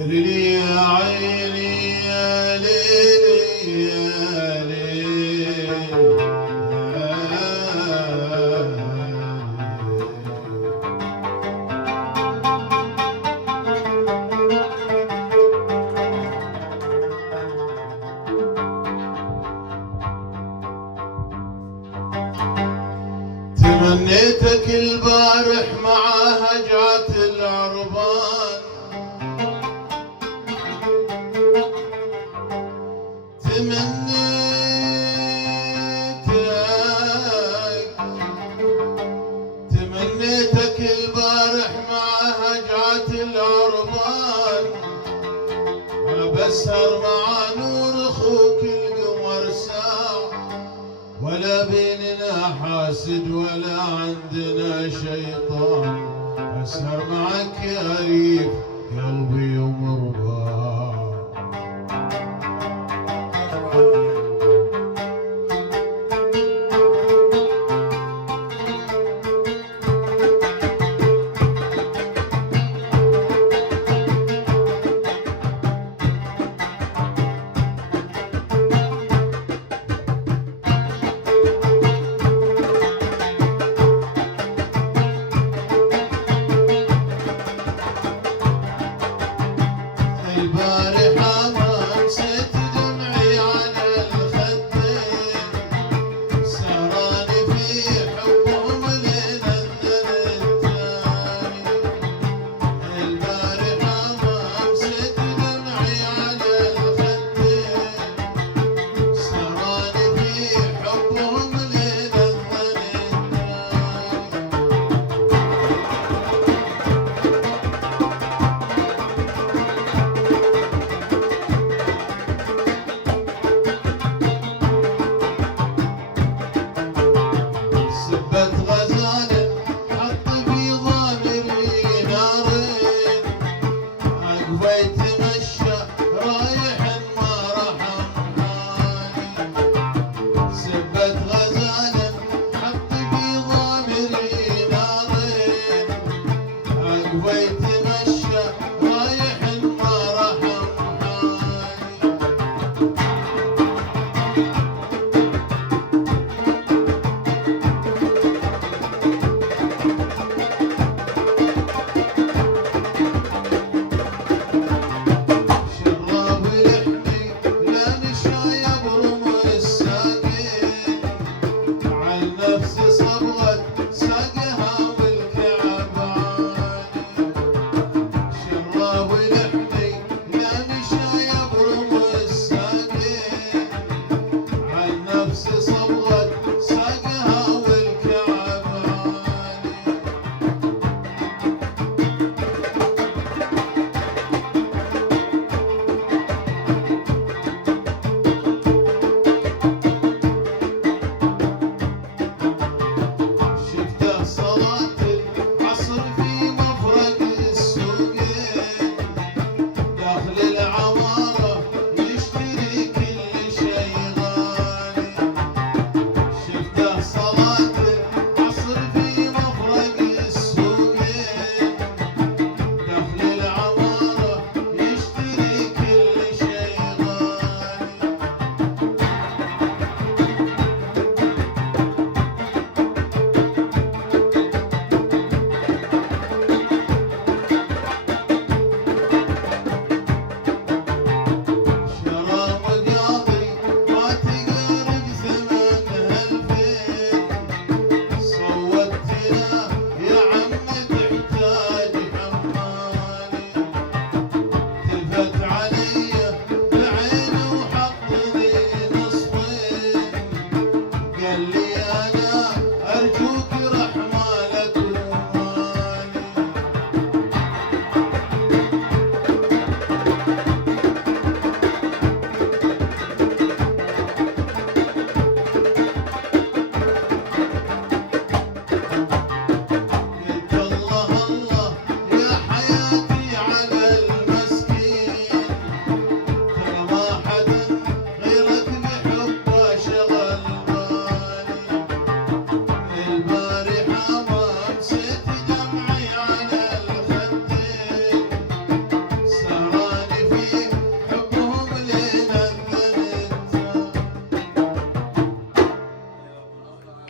ليلي يا عيني يا ليلي يا ليلي تمنيتك البارح مع هجعة العربان، تمنيتك البارح مع هجعة العربان، بسهر مع نور اخوك القمر ساعة، ولا بيننا حاسد ولا عندنا شيطان، اسهر معك يا ريف قلبي ومربان. البارحة ما نسيت دمعي على الخدين، سهراني في حبهم لين الثاني. البارحة ما نسيت دمعي على الخدين، سهراني في حبهم لين الثاني. سبت غزالة حط في ضامري نارين، عقبي تمشي